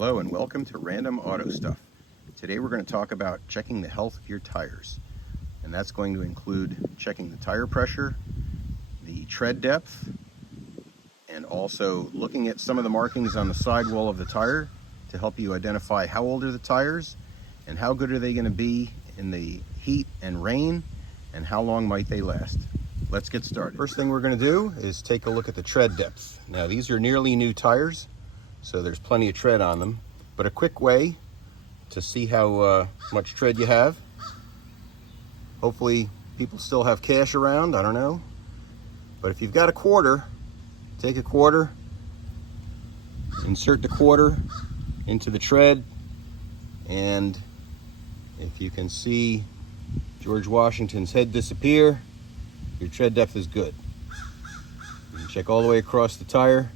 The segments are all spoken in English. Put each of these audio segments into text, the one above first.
Hello and welcome to Random Auto Stuff. Today we're going to talk about checking the health of your tires. And that's going to include checking the tire pressure, the tread depth, and also looking at some of the markings on the sidewall of the tire to help you identify how old are the tires and how good are they going to be in the heat and rain and how long might they last. Let's get started. First thing we're going to do is take a look at the tread depth. Now these are nearly new tires, so there's plenty of tread on them, but a quick way to see how much tread you have. Hopefully people still have cash around, I don't know. But if you've got a quarter, take a quarter, insert the quarter into the tread, and if you can see George Washington's head disappear, your tread depth is good. You can check all the way across the tire,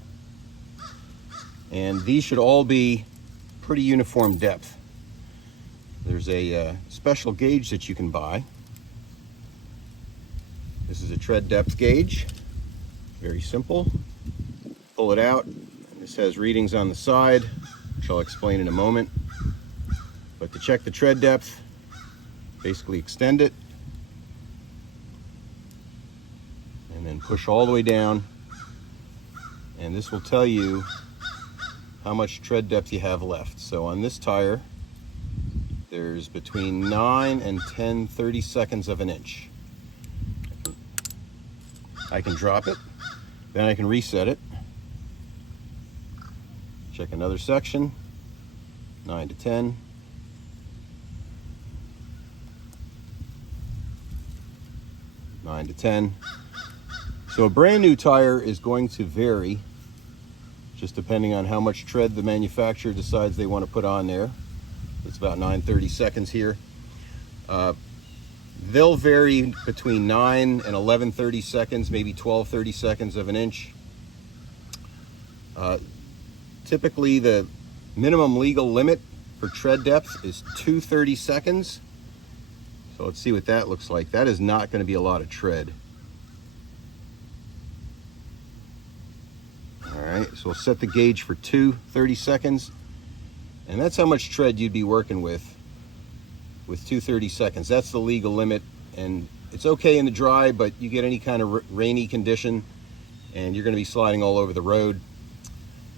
and these should all be pretty uniform depth. There's a special gauge that you can buy. This is a tread depth gauge, very simple. Pull it out, and this has readings on the side, which I'll explain in a moment. But to check the tread depth, basically extend it, and then push all the way down, and this will tell you how much tread depth you have left. So on this tire, there's between 9 and 10 30-seconds of an inch. I can drop it, then I can reset it. Check another section, 9 to 10. Nine to 10. So a brand new tire is going to vary just depending on how much tread the manufacturer decides they want to put on there. It's about 9 30-seconds here. They'll vary between 9 and 11 30-seconds, maybe 12 30-seconds of an inch. Typically the minimum legal limit for tread depth is 2 30-seconds. So let's see what that looks like. That is not going to be a lot of tread. All right, so we'll set the gauge for 2 30-seconds, and that's how much tread you'd be working with 2 30-seconds. That's the legal limit, and it's okay in the dry, but you get any kind of rainy condition and you're going to be sliding all over the road.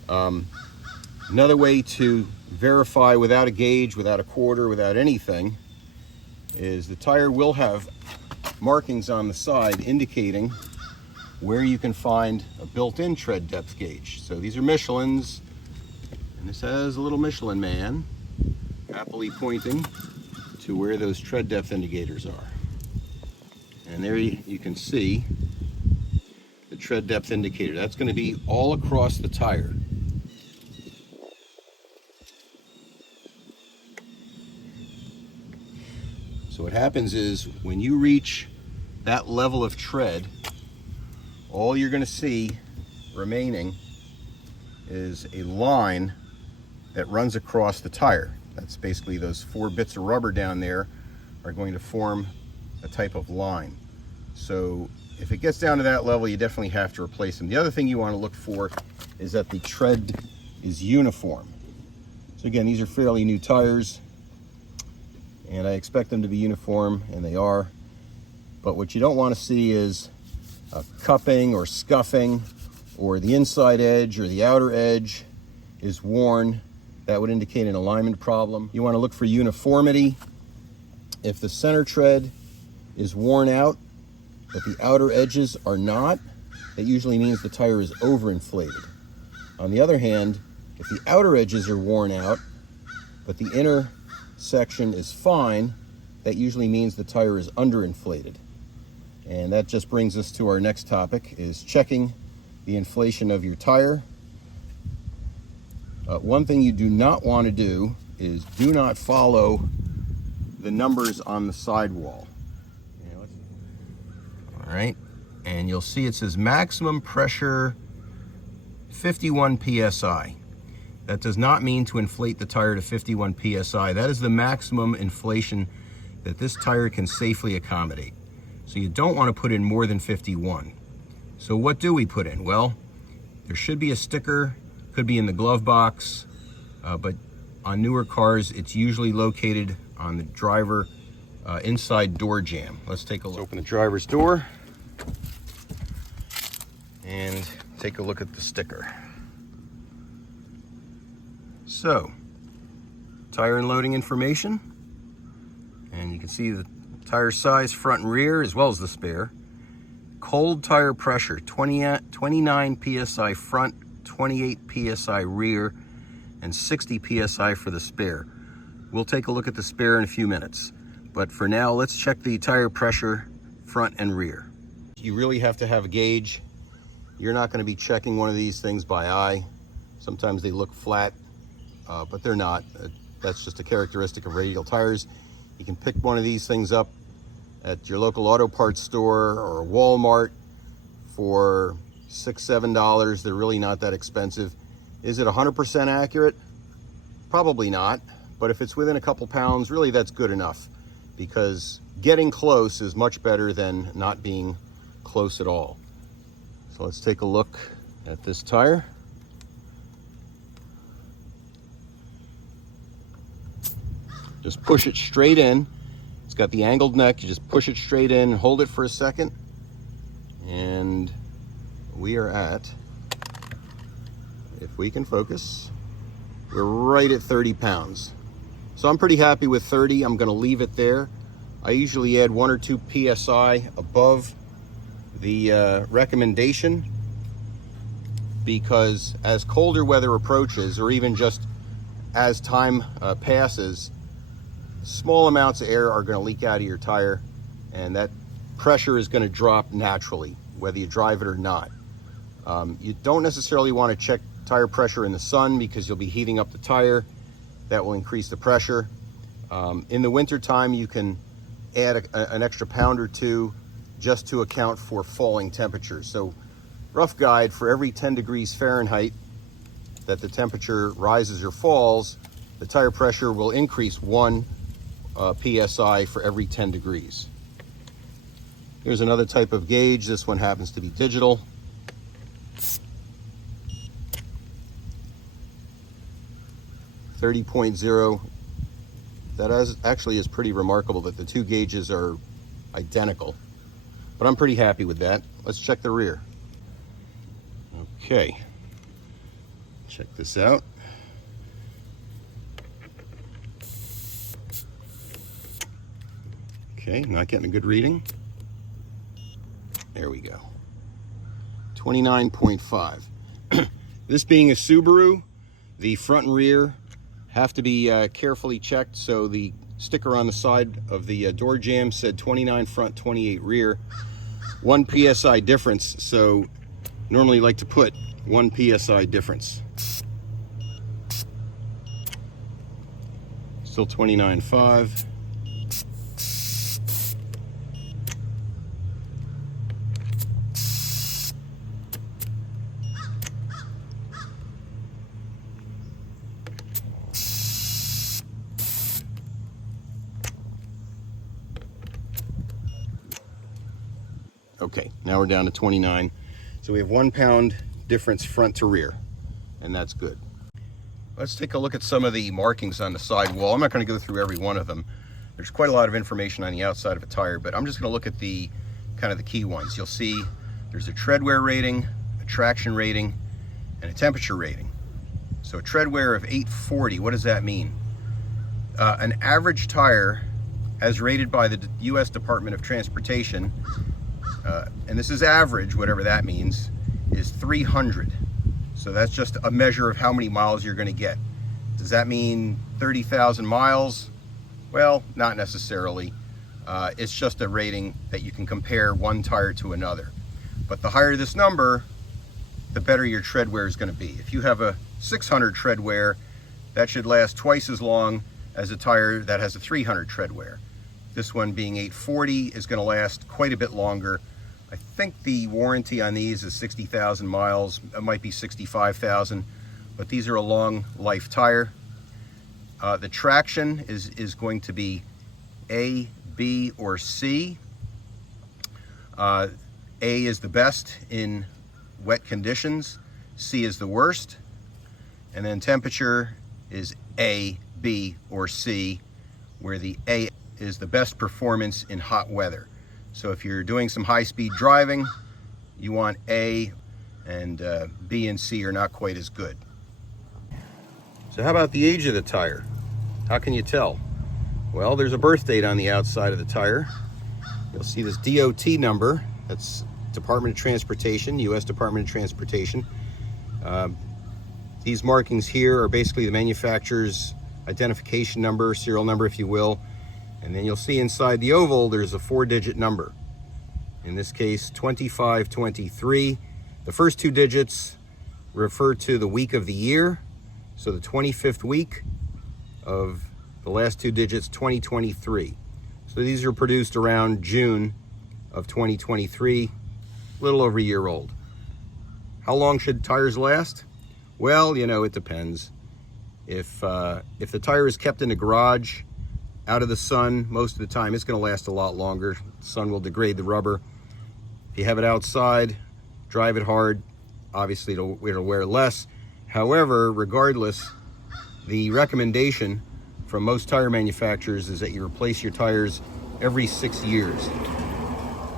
Another way to verify without a gauge, without a quarter, without anything, is the tire will have markings on the side indicating where you can find a built-in tread depth gauge. So these are Michelin's, and this has a little Michelin man happily pointing to where those tread depth indicators are. And there you can see the tread depth indicator. That's going to be all across the tire. So what happens is when you reach that level of tread, all you're going to see remaining is a line that runs across the tire. That's basically those 4 bits of rubber down there are going to form a type of line. So if it gets down to that level, you definitely have to replace them. The other thing you want to look for is that the tread is uniform. So again, these are fairly new tires, and I expect them to be uniform, and they are. But what you don't want to see is a cupping or scuffing, or the inside edge or the outer edge is worn. That would indicate an alignment problem. You want to look for uniformity. If the center tread is worn out, but the outer edges are not, that usually means the tire is overinflated. On the other hand, if the outer edges are worn out, but the inner section is fine, that usually means the tire is underinflated. And that just brings us to our next topic, is checking the inflation of your tire. One thing you do not want to do is do not follow the numbers on the sidewall. All right, and you'll see it says maximum pressure 51 psi. That does not mean to inflate the tire to 51 psi. That is the maximum inflation that this tire can safely accommodate. So you don't want to put in more than 51. So what do we put in? Well, there should be a sticker, could be in the glove box. but on newer cars, it's usually located on the driver inside door jamb. Let's take a look. Let's open the driver's door and take a look at the sticker. So, tire and loading information, and you can see the tire size, front and rear, as well as the spare. Cold tire pressure, 29 psi front, 28 psi rear, and 60 psi for the spare. We'll take a look at the spare in a few minutes, but for now, let's check the tire pressure front and rear. You really have to have a gauge. You're not going to be checking one of these things by eye. Sometimes they look flat, but they're not. That's just a characteristic of radial tires. You can pick one of these things up at your local auto parts store or Walmart for $6, $7. They're really not that expensive. Is it 100% accurate? Probably not, but if it's within a couple pounds, really that's good enough, because getting close is much better than not being close at all. So let's take a look at this tire. Just push it straight in. It's got the angled neck. You just push it straight in, hold it for a second, and we are at, if we can focus, we're right at 30 pounds. So I'm pretty happy with 30. I'm going to leave it there. I usually add 1 or 2 psi above the recommendation, because as colder weather approaches, or even just as time passes, small amounts of air are going to leak out of your tire, and that pressure is going to drop naturally, whether you drive it or not. You don't necessarily want to check tire pressure in the sun, because you'll be heating up the tire. That will increase the pressure. In the winter time, you can add an extra pound or 2 just to account for falling temperatures. So, rough guide, for every 10 degrees Fahrenheit that the temperature rises or falls, the tire pressure will increase 1 psi for every 10 degrees. Here's another type of gauge. This one happens to be digital. .0. That actually is pretty remarkable that the 2 gauges are identical, but I'm pretty happy with that. Let's check the rear. Okay, check this out. Okay, not getting a good reading. There we go. 29.5. This being a Subaru, the front and rear have to be carefully checked. So the sticker on the side of the door jamb said 29 front, 28 rear. 1 psi difference. So normally like to put 1 psi difference. Still 29.5. Okay, now we're down to 29. So we have 1 pound difference front to rear, and that's good. Let's take a look at some of the markings on the sidewall. I'm not going to go through every one of them. There's quite a lot of information on the outside of a tire, but I'm just going to look at the kind of the key ones. You'll see there's a tread wear rating, a traction rating, and a temperature rating. So a tread wear of 840, what does that mean? An average tire, as rated by the U.S. Department of Transportation, and this is average, whatever that means, is 300. So that's just a measure of how many miles you're going to get. Does that mean 30,000 miles? Well, not necessarily. It's just a rating that you can compare one tire to another. But the higher this number, the better your tread wear is going to be. If you have a 600 tread wear, that should last twice as long as a tire that has a 300 tread wear. This one being 840 is going to last quite a bit longer. I think the warranty on these is 60,000 miles. It might be 65,000, but these are a long life tire. The traction is going to be A, B, or C. A is the best in wet conditions. C is the worst. And then temperature is A, B, or C, where the A is the best performance in hot weather. So if you're doing some high-speed driving, you want A, and B and C are not quite as good. So how about the age of the tire? How can you tell? Well, there's a birth date on the outside of the tire. You'll see this DOT number. That's Department of Transportation, U.S. Department of Transportation. These markings here are basically the manufacturer's identification number, serial number if you will. And then you'll see inside the oval there's a 4-digit number. In this case, 2523. The first 2 digits refer to the week of the year. So the 25th week of the last 2 digits, 2023. So these are produced around June of 2023, a little over a year old. How long should tires last? Well, you know, it depends. If the tire is kept in the garage, out of the sun, most of the time, it's going to last a lot longer. The sun will degrade the rubber. If you have it outside, drive it hard, obviously it'll wear less. However, regardless, the recommendation from most tire manufacturers is that you replace your tires every 6 years.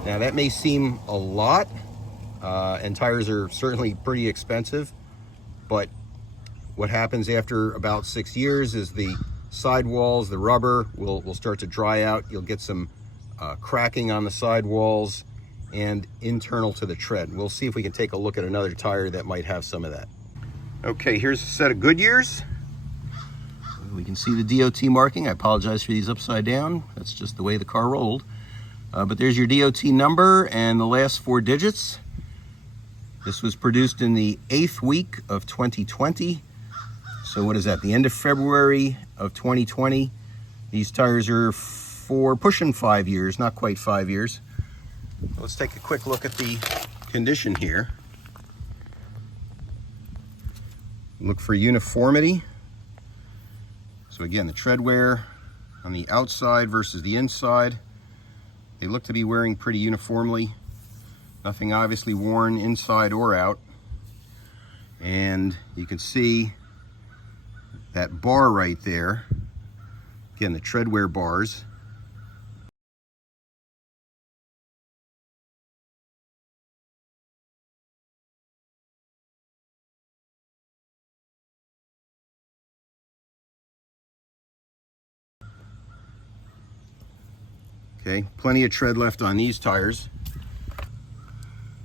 Now that may seem a lot, and tires are certainly pretty expensive, but what happens after about 6 years is the sidewalls, the rubber will start to dry out. You'll get some cracking on the sidewalls and internal to the tread. We'll see if we can take a look at another tire that might have some of that. Okay, here's a set of Goodyears. We can see the DOT marking. I apologize for these upside down. That's just the way the car rolled. But there's your DOT number and the last 4 digits. This was produced in the 8th week of 2020. So what is that, the end of February of 2020? These tires are pushing 5 years, not quite 5 years. Let's take a quick look at the condition here. Look for uniformity. So again, the tread wear on the outside versus the inside, they look to be wearing pretty uniformly. Nothing obviously worn inside or out. And you can see that bar right there. Again, the tread wear bars. Okay, plenty of tread left on these tires.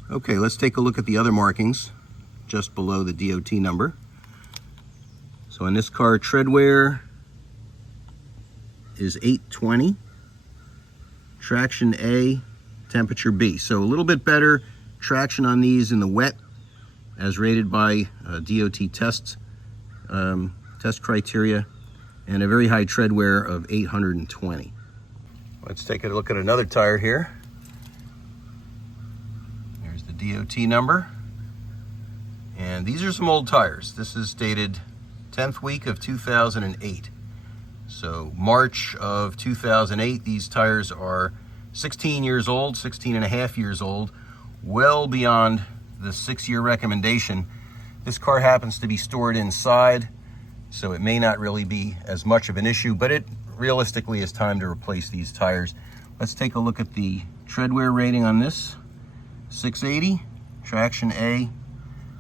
Okay, let's take a look at the other markings just below the DOT number. So in this car, tread wear is 820, traction A, temperature B. So a little bit better traction on these in the wet as rated by DOT test criteria, and a very high tread wear of 820. Let's take a look at another tire here. There's the DOT number. And these are some old tires. This is dated 10th week of 2008. So March of 2008, these tires are 16 years old, 16 and a half years old, well beyond the 6-year recommendation. This car happens to be stored inside, so it may not really be as much of an issue, but it realistically is time to replace these tires. Let's take a look at the tread wear rating on this. 680, traction A,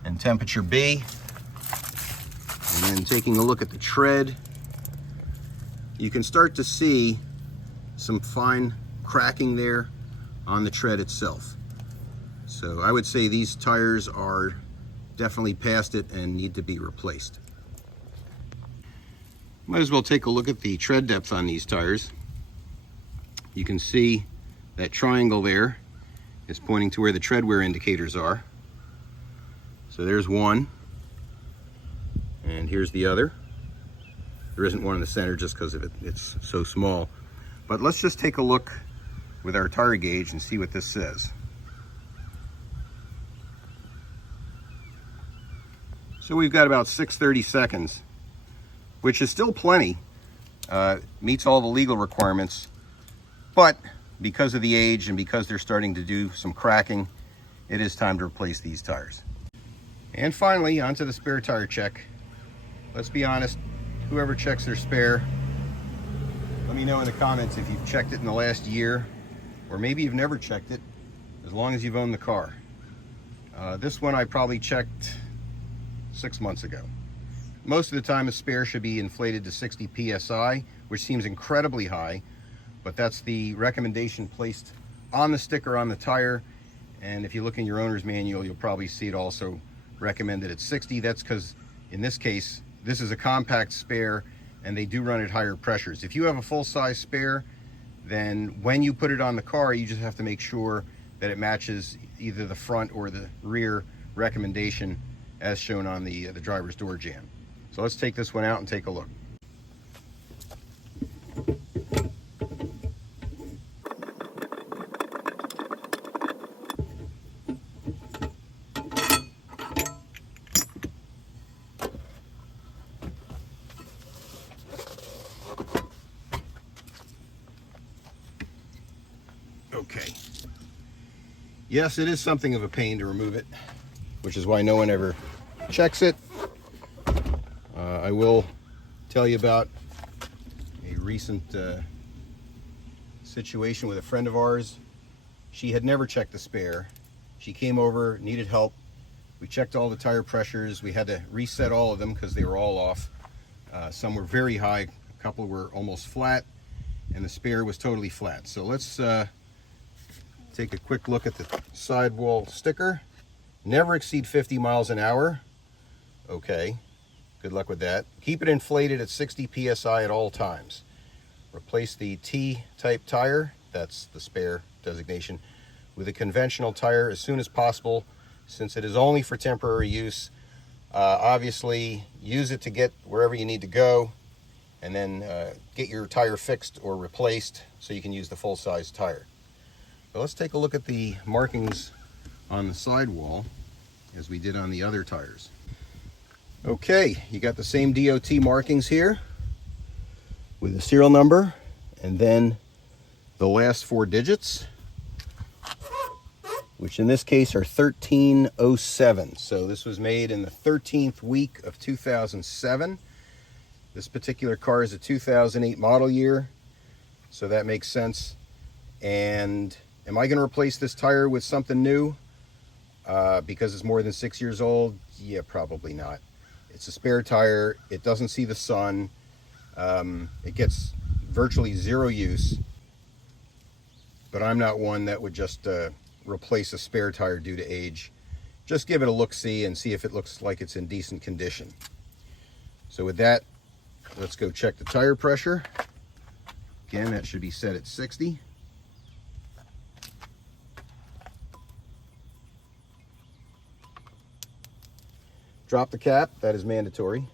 and temperature B. And then taking a look at the tread, you can start to see some fine cracking there on the tread itself. So I would say these tires are definitely past it and need to be replaced. Might as well take a look at the tread depth on these tires. You can see that triangle there is pointing to where the tread wear indicators are. So there's one, and here's the other. There isn't one in the center just because of it's so small. But let's just take a look with our tire gauge and see what this says. So we've got about 630 seconds, which is still plenty, meets all the legal requirements, but because of the age and because they're starting to do some cracking, it is time to replace these tires. And finally, onto the spare tire check. Let's be honest, whoever checks their spare, let me know in the comments if you've checked it in the last year, or maybe you've never checked it, as long as you've owned the car. This one I probably checked 6 months ago. Most of the time a spare should be inflated to 60 psi, which seems incredibly high, but that's the recommendation placed on the sticker on the tire. And if you look in your owner's manual, you'll probably see it also recommended at 60. That's because in this case, this is a compact spare and they do run at higher pressures. If you have a full-size spare, then when you put it on the car, you just have to make sure that it matches either the front or the rear recommendation as shown on the driver's door jamb. So let's take this one out and take a look. Okay. Yes, it is something of a pain to remove it, which is why no one ever checks it. I will tell you about a recent situation with a friend of ours. She had never checked the spare. She came over, needed help. We checked all the tire pressures. We had to reset all of them because they were all off. Some were very high, a couple were almost flat, and the spare was totally flat. So let's take a quick look at the sidewall sticker. Never exceed 50 miles an hour. Okay, good luck with that. Keep it inflated at 60 psi at all times. Replace the T-type tire, that's the spare designation, with a conventional tire as soon as possible, since it is only for temporary use. Obviously, use it to get wherever you need to go, and then get your tire fixed or replaced so you can use the full-size tire. But let's take a look at the markings on the sidewall as we did on the other tires. Okay, you got the same DOT markings here with the serial number and then the last 4 digits, which in this case are 1307. So this was made in the 13th week of 2007. This particular car is a 2008 model year, so that makes sense. And am I going to replace this tire with something new because it's more than 6 years old? Yeah, probably not. It's a spare tire. It doesn't see the sun. It gets virtually zero use. But I'm not one that would just replace a spare tire due to age. Just give it a look-see and see if it looks like it's in decent condition. So with that, let's go check the tire pressure. Again, that should be set at 60. Drop the cap, that is mandatory.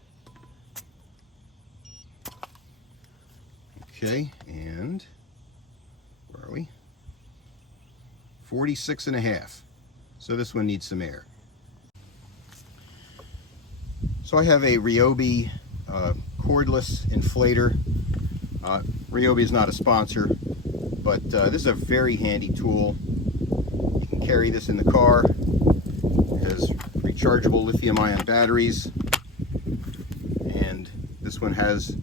Okay, and where are we? 46.5. So this one needs some air. So I have a Ryobi cordless inflator. Ryobi is not a sponsor, but this is a very handy tool. You can carry this in the car. It has rechargeable lithium-ion batteries, and this one has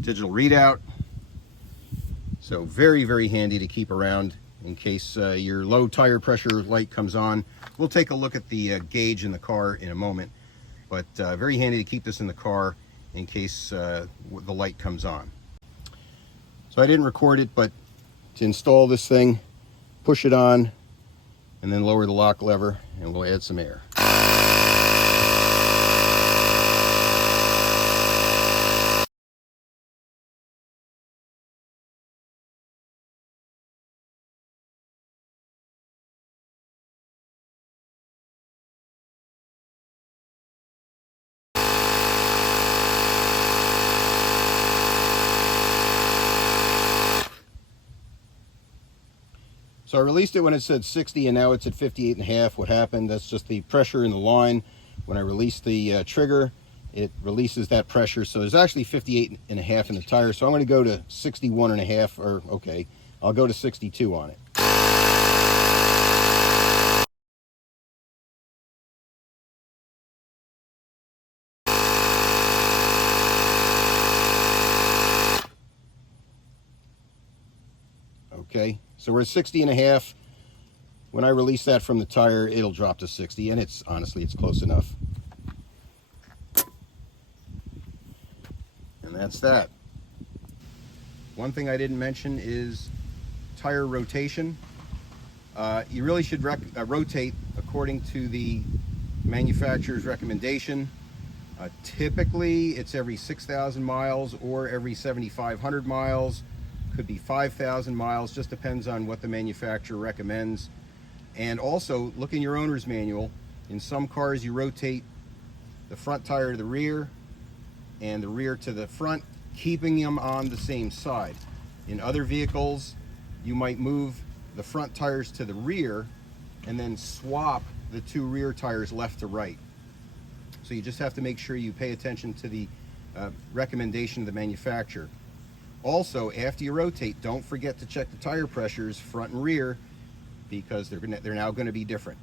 digital readout. So very, very handy to keep around in case your low tire pressure light comes on. We'll take a look at the gauge in the car in a moment, but very handy to keep this in the car in case the light comes on. So I didn't record it, but to install this thing, push it on and then lower the lock lever and we'll add some air. So I released it when it said 60 and now it's at 58.5. What happened? That's just the pressure in the line. When I release the trigger, it releases that pressure. So there's actually 58.5 in the tire. So I'm going to go to 61.5, or okay, I'll go to 62 on it. Okay, so we're at 60.5. When I release that from the tire, it'll drop to 60, and it's honestly, it's close enough. And that's that. One thing I didn't mention is tire rotation. You really should rotate according to the manufacturer's recommendation. Typically, it's every 6,000 miles or every 7,500 miles. Could be 5,000 miles, just depends on what the manufacturer recommends. And also, look in your owner's manual. In some cars, you rotate the front tire to the rear and the rear to the front, keeping them on the same side. In other vehicles, you might move the front tires to the rear and then swap the two rear tires left to right. So you just have to make sure you pay attention to the recommendation of the manufacturer. Also, after you rotate, don't forget to check the tire pressures front and rear, because they're now going to be different.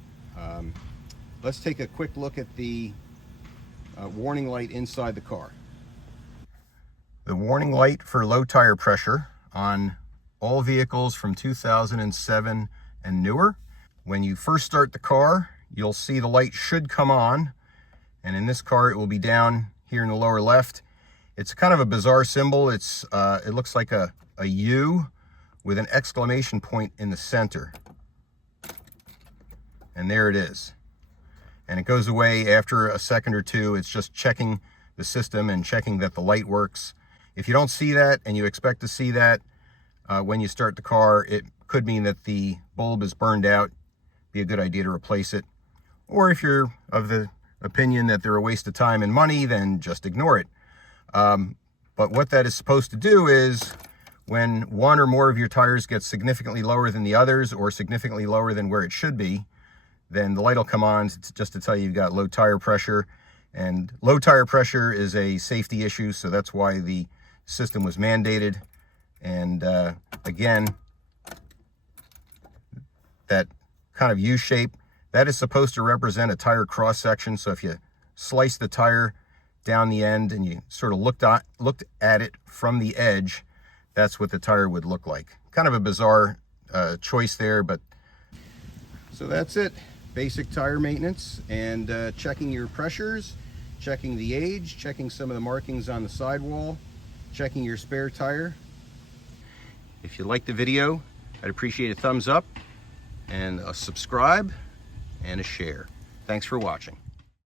Let's take a quick look at the warning light inside the car. The warning light for low tire pressure on all vehicles from 2007 and newer. When you first start the car, you'll see the light should come on, and in this car it will be down here in the lower left. It's kind of a bizarre symbol. It looks like a U with an exclamation point in the center. And there it is. And it goes away after a second or two. It's just checking the system and checking that the light works. If you don't see that and you expect to see that when you start the car, it could mean that the bulb is burned out. Be a good idea to replace it. Or if you're of the opinion that they're a waste of time and money, then just ignore it. But what that is supposed to do is, when one or more of your tires gets significantly lower than the others, or significantly lower than where it should be, then the light will come on just to tell you you've got low tire pressure. And low tire pressure is a safety issue, so that's why the system was mandated. And again, that kind of U shape, that is supposed to represent a tire cross section. So if you slice the tire down the end and you sort of looked at it from the edge, that's what the tire would look like. Kind of a bizarre choice there, but so that's it. Basic tire maintenance and checking your pressures, checking the age, checking some of the markings on the sidewall, checking your spare tire. If you liked the video, I'd appreciate a thumbs up and a subscribe and a share. Thanks for watching.